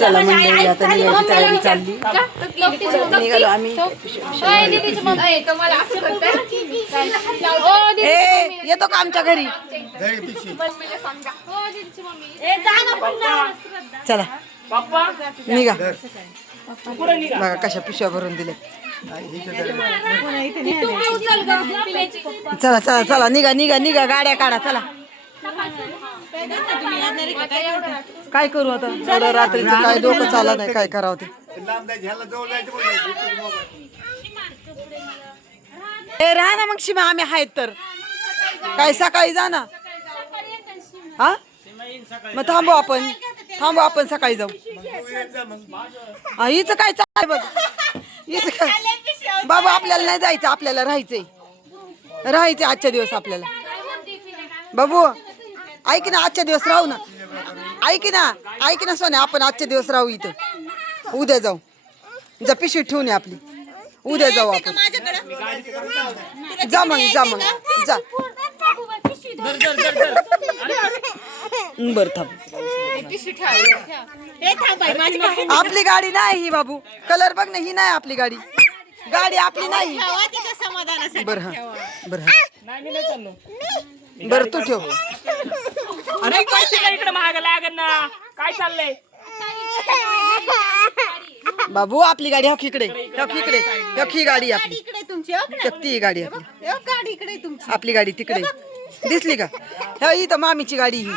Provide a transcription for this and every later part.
चला मंडळी आता निघायची तयारी चालली. निघालो आम्ही. येतो का आमच्या घरी? चला निघा. बघा कशा पिशव्या भरून दिल्या. चला चला चला निघा निघा निघा. गाड्या काढा चला. काय करू आता? एवढं रात्रीचं काय डोकं चालत नाही. काय करावं ते. राहा ना मग शिमा. आम्ही आहेत तर काय सकाळी जा ना. हा मग थांबू आपण. थांबू आपण सकाळी जाऊ. हिचं काय चालय बघ. हिचं काय बाबा. आपल्याला नाही जायचं. आपल्याला राहायचंय. राहायचंय आजच्या दिवस आपल्याला. बाबू ऐक ना. आजच्या दिवस राहू ना. ऐक ना. ऐक ना सोन्या. आपण आजच्या दिवस राहू इथं. उद्या जाऊ. जा पिशवी ठेवून ये आपली. उद्या जाऊ आपण. जा मग जा मग जा. बर थांब. आपली गाडी नाही ही बाबू. कलर बघ ना. ही नाही आपली गाडी. गाडी आपली नाही. बर हा बर हा बर तू ठेव. अरे इकडे महाग लागन ना. काय चाललंय बाबू? आपली गाडी हक इकडे. हक इकडे. हक ही गाडी आपली. ती गाडी आपली. आपली गाडी तिकडे दिसली का? ह्या इथं मामीची गाडी ही.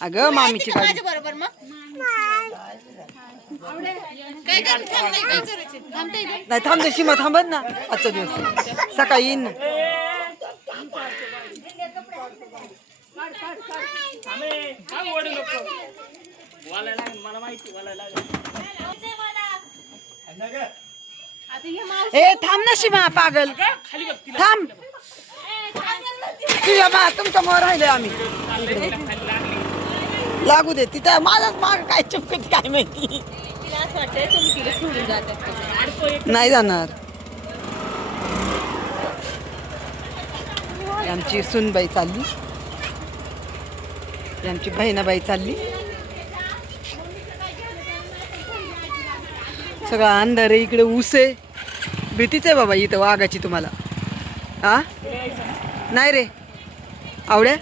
अगं मामीची गाडी. नाही थांबतो शिमा. थांबत ना. आजचा दिवस सकाळी येईन ना. ए थांब ना शिमा. पागल थांब. तुझ्या मा तुमच्या मोर राहिले आम्ही. लागू दे. तिथं माझाच माग काय चुपकत काय माहिती. नाही जाणार. आमची सुनबाई चालली. आमची बहिणाबाई चालली. सगळा अंधार आहे इकडे. ऊस आहे. भीतीच आहे बाबा इथं वाघाची तुम्हाला. हा नाही रे आवड्या.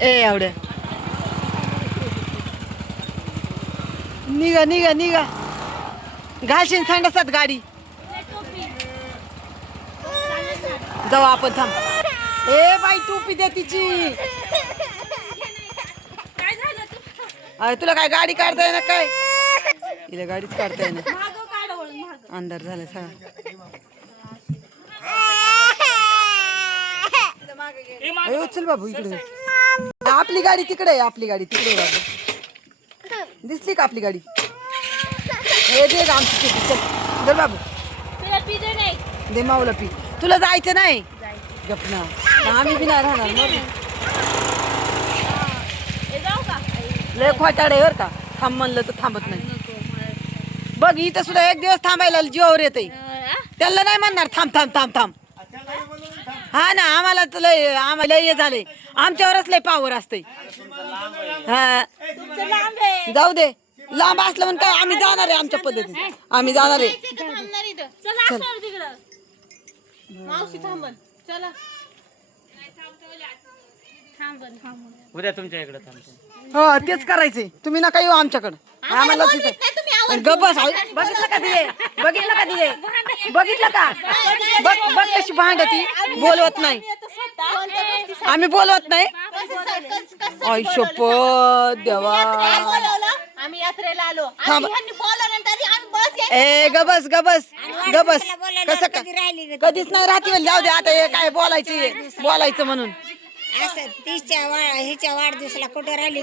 ए आवड्या निघा निघा निघा. घालशील सांडसात गाडी. जाऊ आपण. थांब. ए बाई टोपी दे तिची. अरे तुला काय गाडी काढता येणार काय? तिला गाडीच काढता येणार. अंधार झाला सगळा. चल बाबू इकडे. आपली गाडी तिकडे आहे. आपली गाडी तिकडे बाबू. दिसली का आपली गाडी? हे दे आमची. चल चल बाबू. दे माऊला पी. तुला जायचं नाही गपना. आम्ही बी नाही राहणार मग. लय खोटाडे बर का. थांब म्हणलं तर थांबत नाही. बघ इथं सुद्धा एक दिवस थांबायला जीवावर येते. त्याला नाही म्हणणार थांब थांब थांब थांब. हा ना. आम्हाला तर लय आम्हाला हे झालंय. आमच्यावरच लय पावर असते. हा जाऊ दे. लांब असलं म्हणून काय आम्ही जाणार आहे आमच्या पद्धतीने. आम्ही जाणार आहे. उद्या तुमच्या इकडे थांबतो. हो तेच करायचंय. तुम्ही नका येऊ आमच्याकडं. आम्हाला गबस. बघितलं का दिले? बघितलं का दिले? बघितलं का? बघ बघ कशी भांडती. बोलवत नाही. आम्ही बोलवत नाही. आई शपथ देवा. आम्ही यात्रेला आलो. ए गबस गबस गबस. कसं का कधीच नाही राहते. जाऊ दे आता. हे काय बोलायचं बोलायचं म्हणून. असं 30च्या हिच्या वाढदिवसाला कुठे राहिली.